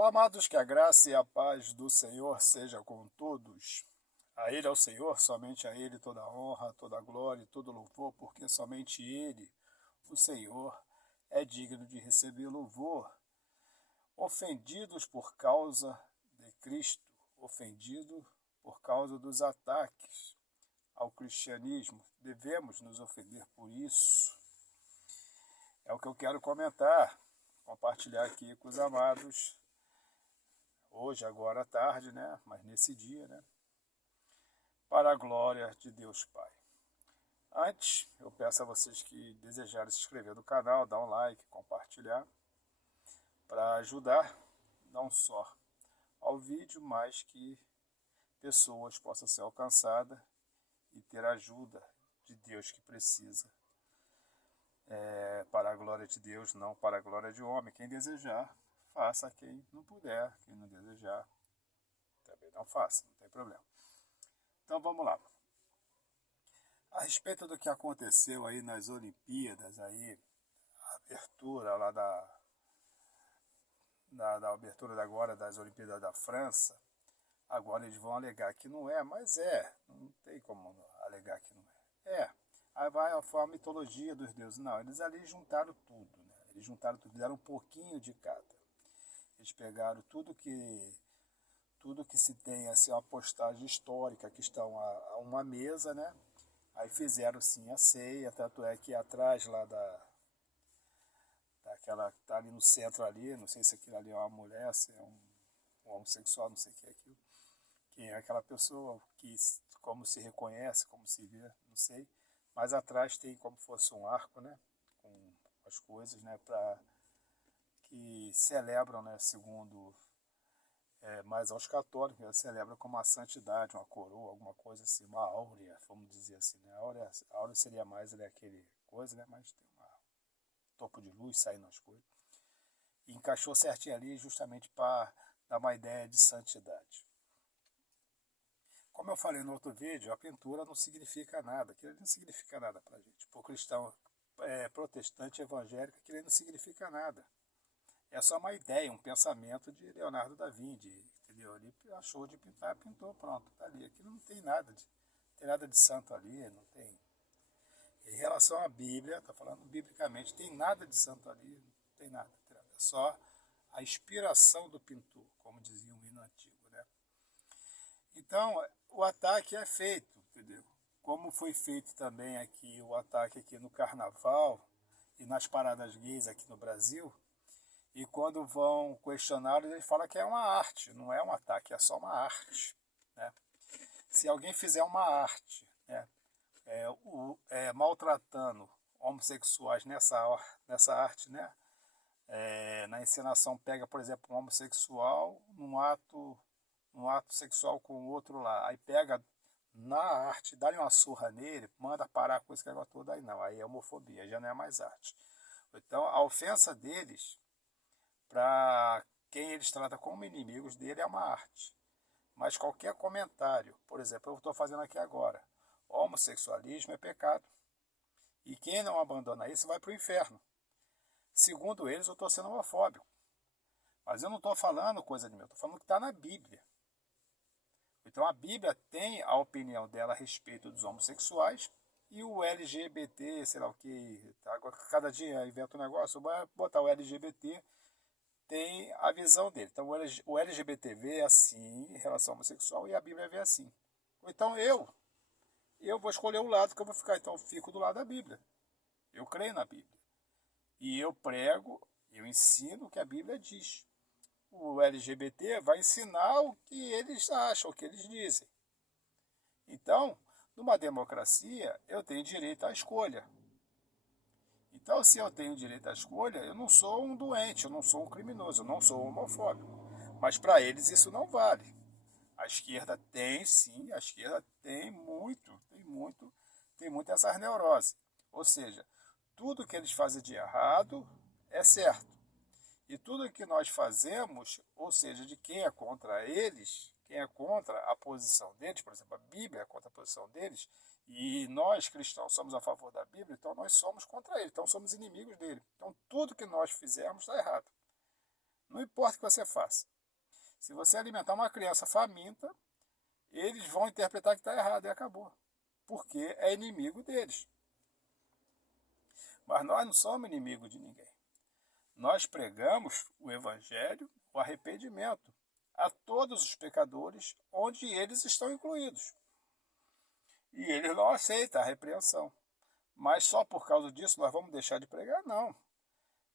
Olá, amados, que a graça e a paz do Senhor seja com todos. A Ele, ao Senhor, somente a Ele toda a honra, toda a glória e todo louvor, porque somente Ele, o Senhor, é digno de receber louvor. Ofendidos por causa de Cristo, ofendido por causa dos ataques ao cristianismo, devemos nos ofender por isso. É o que eu quero comentar, compartilhar aqui com os amados. Hoje, agora à tarde, né? Mas nesse dia, né? Para a glória de Deus Pai. Antes, eu peço a vocês que desejarem se inscrever no canal, dar um like, compartilhar, para ajudar não só ao vídeo, mas que pessoas possam ser alcançadas e ter a ajuda de Deus que precisa. Para a glória de Deus, não para a glória de homem. Quem desejar, faça. Quem não puder, quem não desejar, também não faça, não tem problema. Então vamos lá. A respeito do que aconteceu aí nas Olimpíadas, aí, a abertura lá da abertura agora das Olimpíadas da França, agora eles vão alegar que não é, mas é, não tem como alegar que não é. Aí vai a mitologia dos deuses. Não, eles ali juntaram tudo, né? Eles juntaram tudo, deram um pouquinho de cada. Eles pegaram tudo que se tem, assim, uma postagem histórica, que estão a uma mesa, né? Aí fizeram sim a ceia, tanto é que atrás lá daquela que tá ali no centro ali, não sei se aquilo ali é uma mulher, se é um homossexual, não sei o que é aquilo. Quem é aquela pessoa, que como se reconhece, como se vê, não sei. Mas atrás tem como fosse um arco, né? Com as coisas, né? Que celebram, né? Segundo mais aos católicos, eles celebram como uma santidade, uma coroa, alguma coisa assim, uma áurea, vamos dizer assim, né? A áurea seria mais aquele coisa, né? Mas tem um topo de luz saindo as coisas. E encaixou certinho ali justamente para dar uma ideia de santidade. Como eu falei no outro vídeo, a pintura não significa nada, aquilo não significa nada para a gente. Para o cristão protestante evangélico, aquilo não significa nada. É só uma ideia, um pensamento de Leonardo da Vinci, entendeu? Ele achou de pintar, pintou, pronto, tá ali. Aquilo não tem nada de santo ali, não tem. Em relação à Bíblia, tá falando biblicamente, tem nada de santo ali, não tem nada. É só a inspiração do pintor, como dizia um hino antigo, né? Então, o ataque é feito, entendeu? Como foi feito também aqui o ataque aqui no Carnaval e nas paradas gays aqui no Brasil. E quando vão questionar, eles falam que é uma arte, não é um ataque, é só uma arte, né? Se alguém fizer uma arte, né, maltratando homossexuais nessa arte, né, na encenação pega, por exemplo, um homossexual num ato sexual com o outro lá, aí pega na arte, dá-lhe uma surra nele, manda parar com esse negócio todo, aí não, aí é homofobia, já não é mais arte. Então, a ofensa deles, para quem eles tratam como inimigos dele, é uma arte. Mas qualquer comentário, por exemplo, eu estou fazendo aqui agora, homossexualismo é pecado. E quem não abandona isso vai para o inferno. Segundo eles, eu estou sendo homofóbico. Mas eu não estou falando coisa de mim, eu estou falando que está na Bíblia. Então a Bíblia tem a opinião dela a respeito dos homossexuais, e o LGBT, sei lá o que, agora cada dia inventa um negócio, vai botar o LGBT, tem a visão dele. Então o LGBT vê assim em relação ao homossexual e a Bíblia vê assim. Então eu vou escolher o lado que eu vou ficar. Então eu fico do lado da Bíblia. Eu creio na Bíblia. E eu prego, eu ensino o que a Bíblia diz. O LGBT vai ensinar o que eles acham, o que eles dizem. Então, numa democracia, eu tenho direito à escolha. Então, se eu tenho direito à escolha, eu não sou um doente, eu não sou um criminoso, eu não sou homofóbico. Mas para eles isso não vale. A esquerda tem, sim, a esquerda tem muito essas neuroses. Ou seja, tudo que eles fazem de errado é certo. E tudo que nós fazemos, ou seja, de quem é contra eles, quem é contra a posição deles, por exemplo, a Bíblia é contra a posição deles, e nós cristãos somos a favor da Bíblia, então nós somos contra ele, então somos inimigos dele. Então tudo que nós fizermos está errado. Não importa o que você faça. Se você alimentar uma criança faminta, eles vão interpretar que está errado e acabou. Porque é inimigo deles. Mas nós não somos inimigos de ninguém. Nós pregamos o evangelho, o arrependimento, a todos os pecadores, onde eles estão incluídos. E eles não aceitam a repreensão. Mas só por causa disso nós vamos deixar de pregar? Não.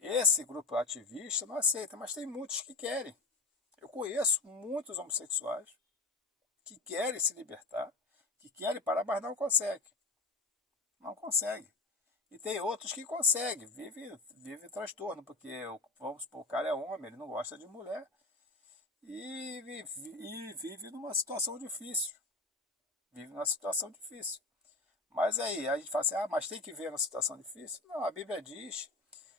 Esse grupo ativista não aceita, mas tem muitos que querem. Eu conheço muitos homossexuais que querem se libertar, que querem parar, mas não conseguem. Não conseguem. E tem outros que conseguem, vive transtorno, porque, vamos supor, o cara é homem, ele não gosta de mulher, e vive numa situação difícil. Vive numa situação difícil. Mas aí, a gente fala assim, mas tem que ver na situação difícil? Não, a Bíblia diz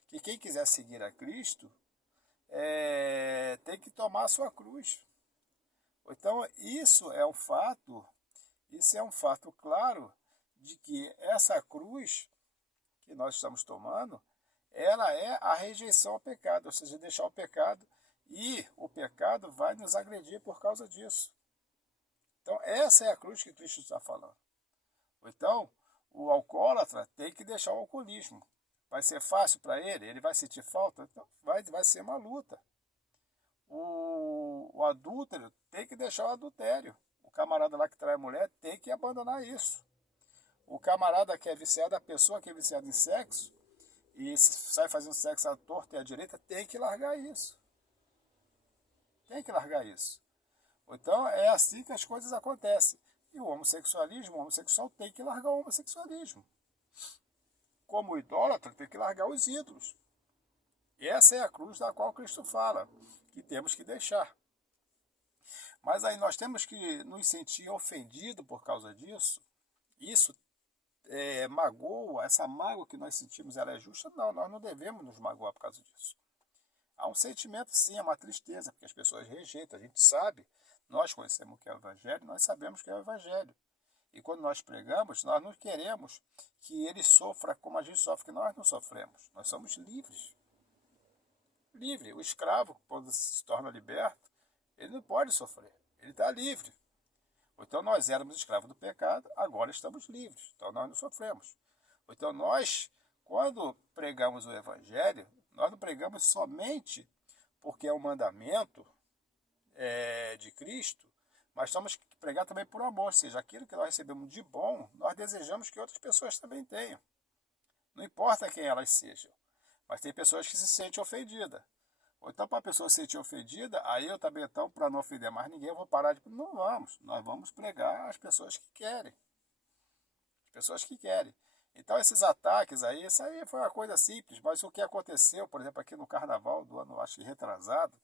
que quem quiser seguir a Cristo tem que tomar a sua cruz. Então, isso é um fato claro de que essa cruz que nós estamos tomando, ela é a rejeição ao pecado, ou seja, deixar o pecado, e o pecado vai nos agredir por causa disso. Então, essa é a cruz que Cristo está falando. Então, o alcoólatra tem que deixar o alcoolismo. Vai ser fácil para ele? Ele vai sentir falta? Então, vai ser uma luta. O adúltero tem que deixar o adultério. O camarada lá que trai a mulher tem que abandonar isso. O camarada que é viciado, a pessoa que é viciada em sexo, e sai fazendo sexo à torta e à direita, tem que largar isso. Tem que largar isso. Então é assim que as coisas acontecem. E o homossexual tem que largar o homossexualismo. Como o idólatra tem que largar os ídolos. Essa é a cruz da qual Cristo fala, que temos que deixar. Mas aí nós temos que nos sentir ofendidos por causa disso. Isso magoa, essa mágoa que nós sentimos, ela é justa? Não, nós não devemos nos magoar por causa disso. Há um sentimento sim, é uma tristeza, porque as pessoas rejeitam, a gente sabe, nós conhecemos o que é o Evangelho, nós sabemos o que é o Evangelho. E quando nós pregamos, nós não queremos que ele sofra como a gente sofre, que nós não sofremos. Nós somos livres. Livre. O escravo, quando se torna liberto, ele não pode sofrer, ele está livre. Então nós éramos escravos do pecado, agora estamos livres, então nós não sofremos. Então nós, quando pregamos o Evangelho, nós não pregamos somente porque é um mandamento de Cristo, mas temos que pregar também por amor, ou seja, aquilo que nós recebemos de bom, nós desejamos que outras pessoas também tenham. Não importa quem elas sejam, mas tem pessoas que se sentem ofendidas. Ou então, para a pessoa se sentir ofendida, aí eu também, então, para não ofender mais ninguém, eu vou parar de... Não vamos, nós vamos pregar às pessoas que querem. As pessoas que querem. Então, esses ataques aí, isso aí foi uma coisa simples, mas o que aconteceu, por exemplo, aqui no Carnaval do ano, acho que retrasado,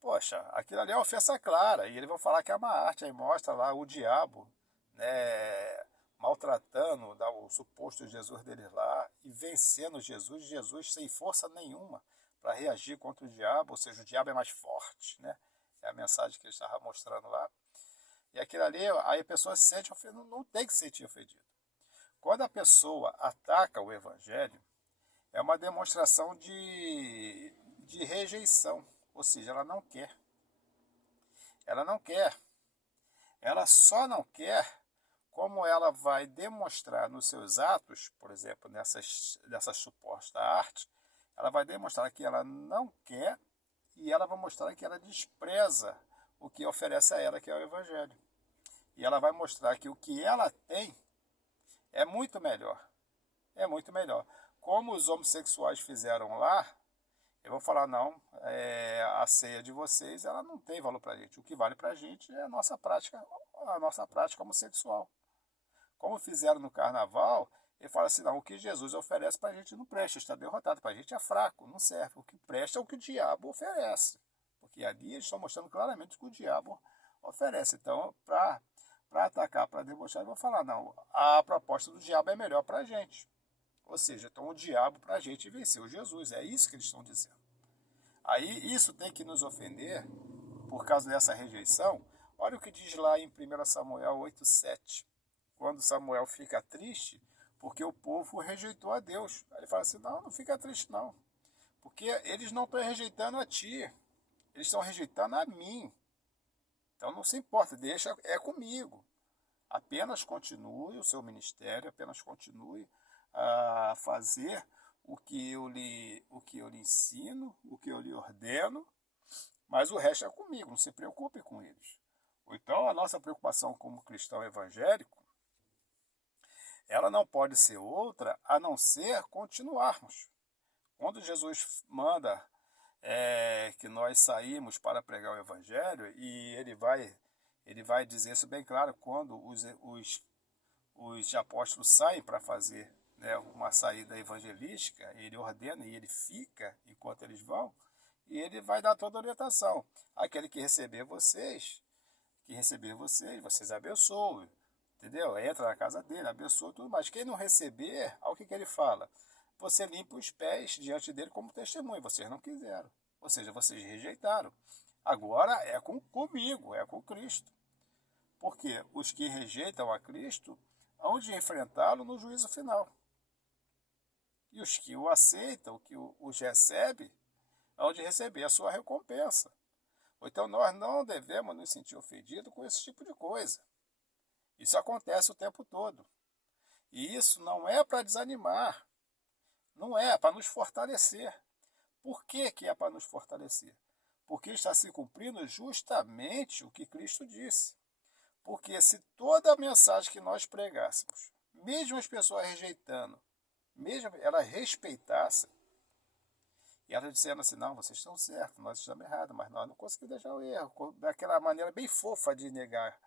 poxa, aquilo ali é uma ofensa clara, e eles vão falar que é uma arte, aí mostra lá o diabo, né, maltratando o suposto Jesus deles lá e vencendo Jesus sem força nenhuma para reagir contra o diabo, ou seja, o diabo é mais forte, né? É a mensagem que ele estava mostrando lá. E aquilo ali, aí a pessoa se sente ofendida, não tem que se sentir ofendida. Quando a pessoa ataca o Evangelho, é uma demonstração de rejeição, ou seja, ela não quer. Ela não quer. Ela só não quer. Como ela vai demonstrar nos seus atos, por exemplo, nessa suposta arte, ela vai demonstrar que ela não quer e ela vai mostrar que ela despreza o que oferece a ela, que é o Evangelho. E ela vai mostrar que o que ela tem é muito melhor. É muito melhor. Como os homossexuais fizeram lá, eu vou falar, não, a ceia de vocês, ela não tem valor para a gente. O que vale para a gente é a nossa prática homossexual. Como fizeram no Carnaval, ele fala assim, não, o que Jesus oferece para a gente não presta, está derrotado, para a gente é fraco, não serve. O que presta é o que o diabo oferece. Porque ali eles estão mostrando claramente o que o diabo oferece. Então, para atacar, para demonstrar, eu vou falar, não, a proposta do diabo é melhor para a gente. Ou seja, então o diabo para a gente venceu Jesus, é isso que eles estão dizendo. Aí isso tem que nos ofender por causa dessa rejeição. Olha o que diz lá em 1 Samuel 8,7. Quando Samuel fica triste, porque o povo rejeitou a Deus. Aí ele fala assim, não, não fica triste não, porque eles não estão rejeitando a ti, eles estão rejeitando a mim. Então não se importa, deixa, é comigo. Apenas continue o seu ministério, apenas continue a fazer o que eu lhe ensino, o que eu lhe ordeno, mas o resto é comigo, não se preocupe com eles. Ou então a nossa preocupação como cristão evangélico, ela não pode ser outra a não ser continuarmos. Quando Jesus manda que nós saímos para pregar o evangelho, e ele vai dizer isso bem claro quando os apóstolos saem para fazer, né, uma saída evangelística, ele ordena e ele fica enquanto eles vão, e ele vai dar toda a orientação. Aquele que receber vocês, vocês abençoem, entendeu? Entra na casa dele, abençoa tudo, mas quem não receber, olha o que ele fala, você limpa os pés diante dele como testemunho, vocês não quiseram, ou seja, vocês rejeitaram. Agora é comigo, é com Cristo. Porque os que rejeitam a Cristo hão de enfrentá-lo no juízo final. E os que o aceitam, que os recebem, hão de receber a sua recompensa. Então nós não devemos nos sentir ofendidos com esse tipo de coisa. Isso acontece o tempo todo. E isso não é para desanimar. Não é para nos fortalecer. Por que é para nos fortalecer? Porque está se cumprindo justamente o que Cristo disse. Porque se toda a mensagem que nós pregássemos, mesmo as pessoas rejeitando, mesmo elas respeitassem, e elas dizendo assim, não, vocês estão certos, nós estamos errados, mas nós não conseguimos deixar o erro, daquela maneira bem fofa de negar,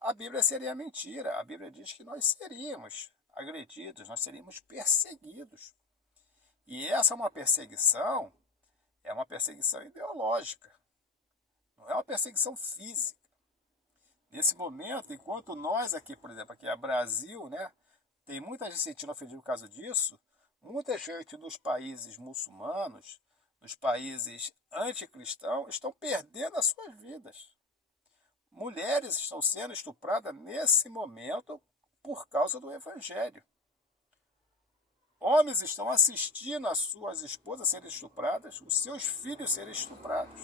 a Bíblia seria mentira. A Bíblia diz que nós seríamos agredidos, nós seríamos perseguidos. E essa é uma perseguição ideológica, não é uma perseguição física. Nesse momento, enquanto nós aqui, por exemplo, aqui é Brasil, né, tem muita gente sentindo ofendido por causa disso, muita gente nos países muçulmanos, nos países anticristãos, estão perdendo as suas vidas. Mulheres estão sendo estupradas nesse momento por causa do Evangelho. Homens estão assistindo as suas esposas serem estupradas, os seus filhos serem estuprados,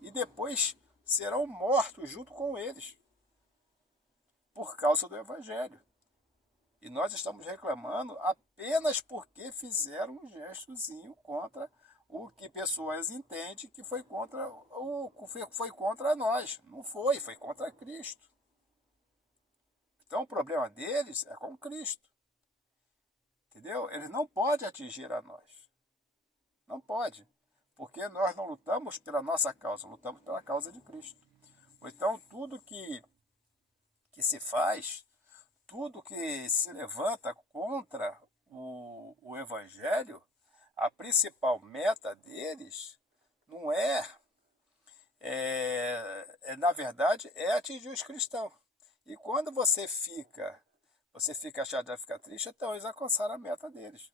e depois serão mortos junto com eles, por causa do Evangelho. E nós estamos reclamando apenas porque fizeram um gestozinho contra o que pessoas entendem que foi contra nós. Não foi contra Cristo. Então o problema deles é com Cristo. Entendeu? Eles não podem atingir a nós. Não pode. Porque nós não lutamos pela nossa causa, lutamos pela causa de Cristo. Ou então tudo que se faz, tudo que se levanta contra o Evangelho, a principal meta deles não na verdade, é atingir os cristãos. E quando você fica chateado, fica triste, então eles alcançaram a meta deles.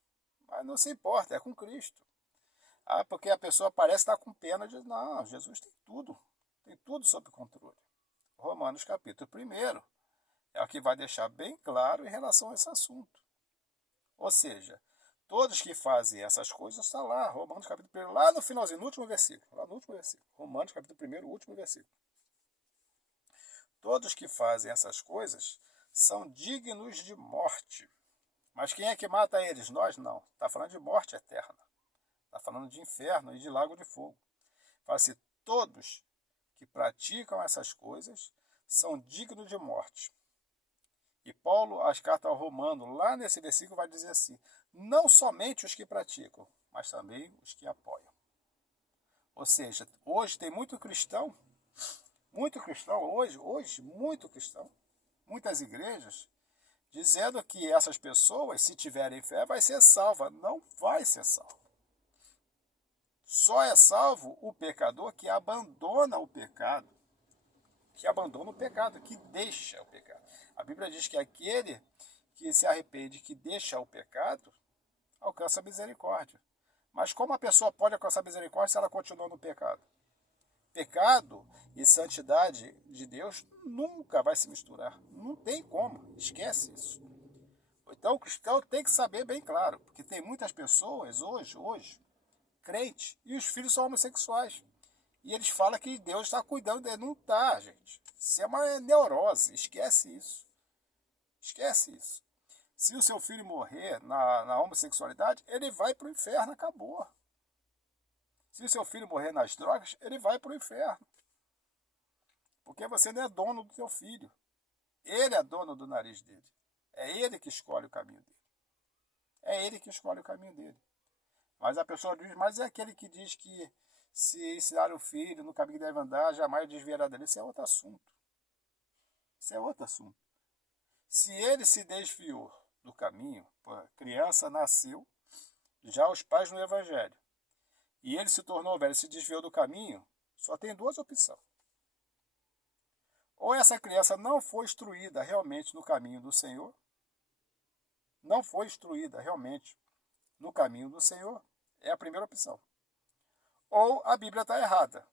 Mas não se importa, é com Cristo. Porque a pessoa parece estar com pena de, não, Jesus tem tudo sob controle. Romanos capítulo 1 é o que vai deixar bem claro em relação a esse assunto. Ou seja, todos que fazem essas coisas, está lá, Romanos capítulo 1, lá no finalzinho, no último versículo. Romanos capítulo 1, último versículo. Todos que fazem essas coisas são dignos de morte. Mas quem é que mata eles? Nós não. Está falando de morte eterna. Está falando de inferno e de lago de fogo. Fala assim, todos que praticam essas coisas são dignos de morte. E Paulo, as cartas ao Romano, lá nesse versículo, vai dizer assim, não somente os que praticam, mas também os que apoiam. Ou seja, hoje tem muito cristão, muitas igrejas, dizendo que essas pessoas, se tiverem fé, vai ser salva. Não vai ser salvo. Só é salvo o pecador que abandona o pecado, que deixa o pecado. A Bíblia diz que aquele que se arrepende, que deixa o pecado, alcança a misericórdia. Mas como a pessoa pode alcançar a misericórdia se ela continua no pecado? Pecado e santidade de Deus nunca vai se misturar. Não tem como. Esquece isso. Então o cristão tem que saber bem claro, porque tem muitas pessoas hoje, crentes, e os filhos são homossexuais. E eles falam que Deus está cuidando dele. Não está, gente. Isso é uma neurose. Esquece isso. Esquece isso. Se o seu filho morrer na homossexualidade, ele vai para o inferno, acabou. Se o seu filho morrer nas drogas, ele vai para o inferno. Porque você não é dono do seu filho. Ele é dono do nariz dele. É ele que escolhe o caminho dele. É ele que escolhe o caminho dele. Mas a pessoa diz, mas é aquele que diz que se ensinar o filho no caminho que deve andar, jamais desviará dele. Isso é outro assunto. Isso é outro assunto. Se ele se desviou do caminho, a criança nasceu, já os pais no evangelho, e ele se tornou velho, se desviou do caminho, só tem duas opções. Ou essa criança não foi instruída realmente no caminho do Senhor, não foi instruída realmente no caminho do Senhor, é a primeira opção. Ou a Bíblia está errada.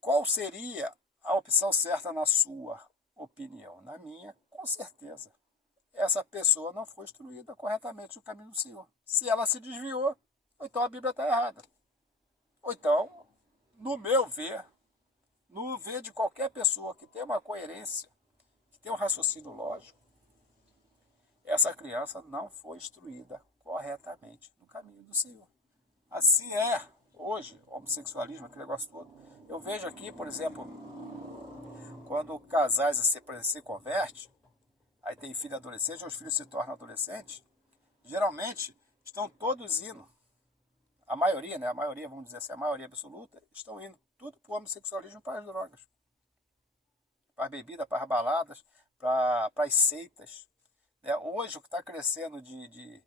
Qual seria a opção certa na sua opinião? Na minha, com certeza. Essa pessoa não foi instruída corretamente no caminho do Senhor. Se ela se desviou, ou então a Bíblia está errada. Ou então, no meu ver, no ver de qualquer pessoa que tem uma coerência, que tem um raciocínio lógico, essa criança não foi instruída corretamente no caminho do Senhor. Assim é hoje, o homossexualismo, aquele negócio todo. Eu vejo aqui, por exemplo, quando casais se convertem, aí tem filho adolescente, ou os filhos se tornam adolescentes, geralmente estão todos indo, a maioria, né? A maioria, vamos dizer assim, a maioria absoluta, estão indo tudo para o homossexualismo, para as drogas, para as bebidas, para as baladas, para as seitas. Né? Hoje, o que está crescendo de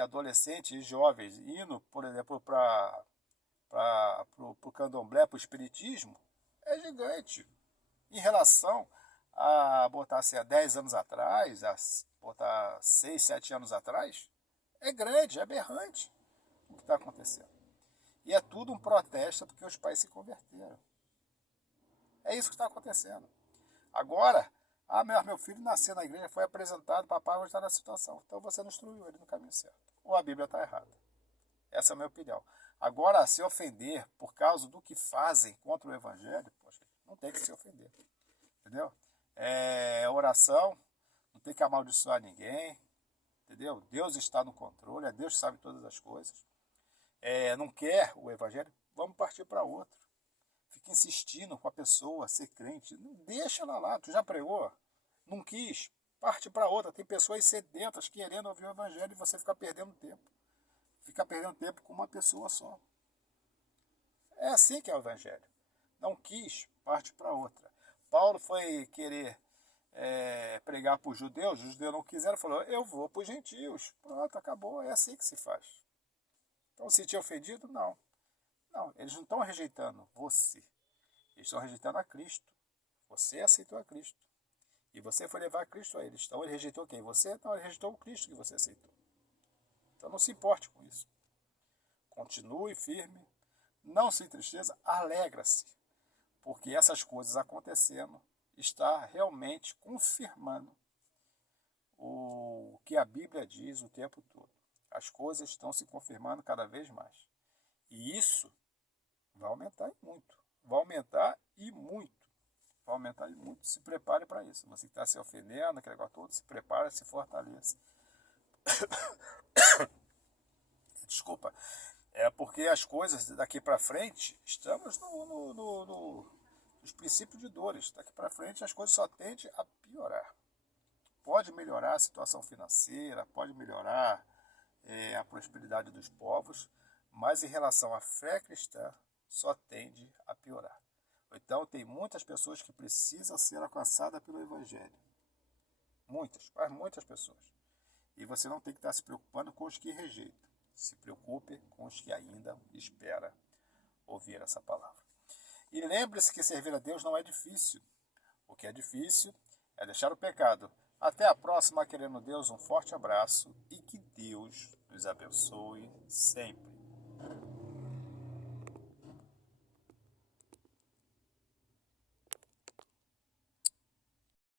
adolescentes e jovens indo, por exemplo, para o candomblé, para o espiritismo, é gigante. Em relação a botar assim, há 10 anos atrás, a botar 6, 7 anos atrás, é grande, é aberrante o que está acontecendo. E é tudo um protesto porque os pais se converteram. É isso que está acontecendo. Agora, meu filho nasceu na igreja, foi apresentado, papai está na situação. Então você não instruiu ele no caminho certo. Ou a Bíblia está errada. Essa é a minha opinião. Agora, se ofender por causa do que fazem contra o Evangelho, poxa, não tem que se ofender. Entendeu? É oração, não tem que amaldiçoar ninguém. Entendeu? Deus está no controle, é Deus que sabe todas as coisas. Não quer o Evangelho, vamos partir para outro. Fica insistindo com a pessoa ser crente. Não deixa ela lá, tu já pregou? Não quis, parte para outra. Tem pessoas sedentas querendo ouvir o Evangelho e você fica perdendo tempo. Fica perdendo tempo com uma pessoa só. É assim que é o Evangelho. Não quis, parte para outra. Paulo foi querer pregar para os judeus não quiseram, falou, eu vou para os gentios. Pronto, acabou, é assim que se faz. Então, se tinha ofendido, não. Não, eles não estão rejeitando você. Eles estão rejeitando a Cristo. Você aceitou a Cristo. E você foi levar a Cristo a eles. Então, ele rejeitou quem? Você? Não, ele rejeitou o Cristo que você aceitou. Então, não se importe com isso. Continue firme. Não se entristeça, alegra-se. Porque essas coisas acontecendo está realmente confirmando o que a Bíblia diz o tempo todo. As coisas estão se confirmando cada vez mais. E isso vai aumentar e muito. Vai aumentar e muito. Vai aumentar e muito. Se prepare para isso. Você que está se ofendendo, aquele negócio todo, se prepare, se fortaleça. Desculpa. É porque as coisas daqui para frente, estamos nos princípios de dores. Daqui para frente as coisas só tendem a piorar. Pode melhorar a situação financeira, pode melhorar a prosperidade dos povos, mas em relação à fé cristã, só tende a piorar. Então, tem muitas pessoas que precisam ser alcançadas pelo Evangelho. Muitas, mas muitas pessoas. E você não tem que estar se preocupando com os que rejeitam. Se preocupe com os que ainda esperam ouvir essa palavra. E lembre-se que servir a Deus não é difícil. O que é difícil é deixar o pecado. Até a próxima, querendo Deus, um forte abraço e que Deus nos abençoe sempre.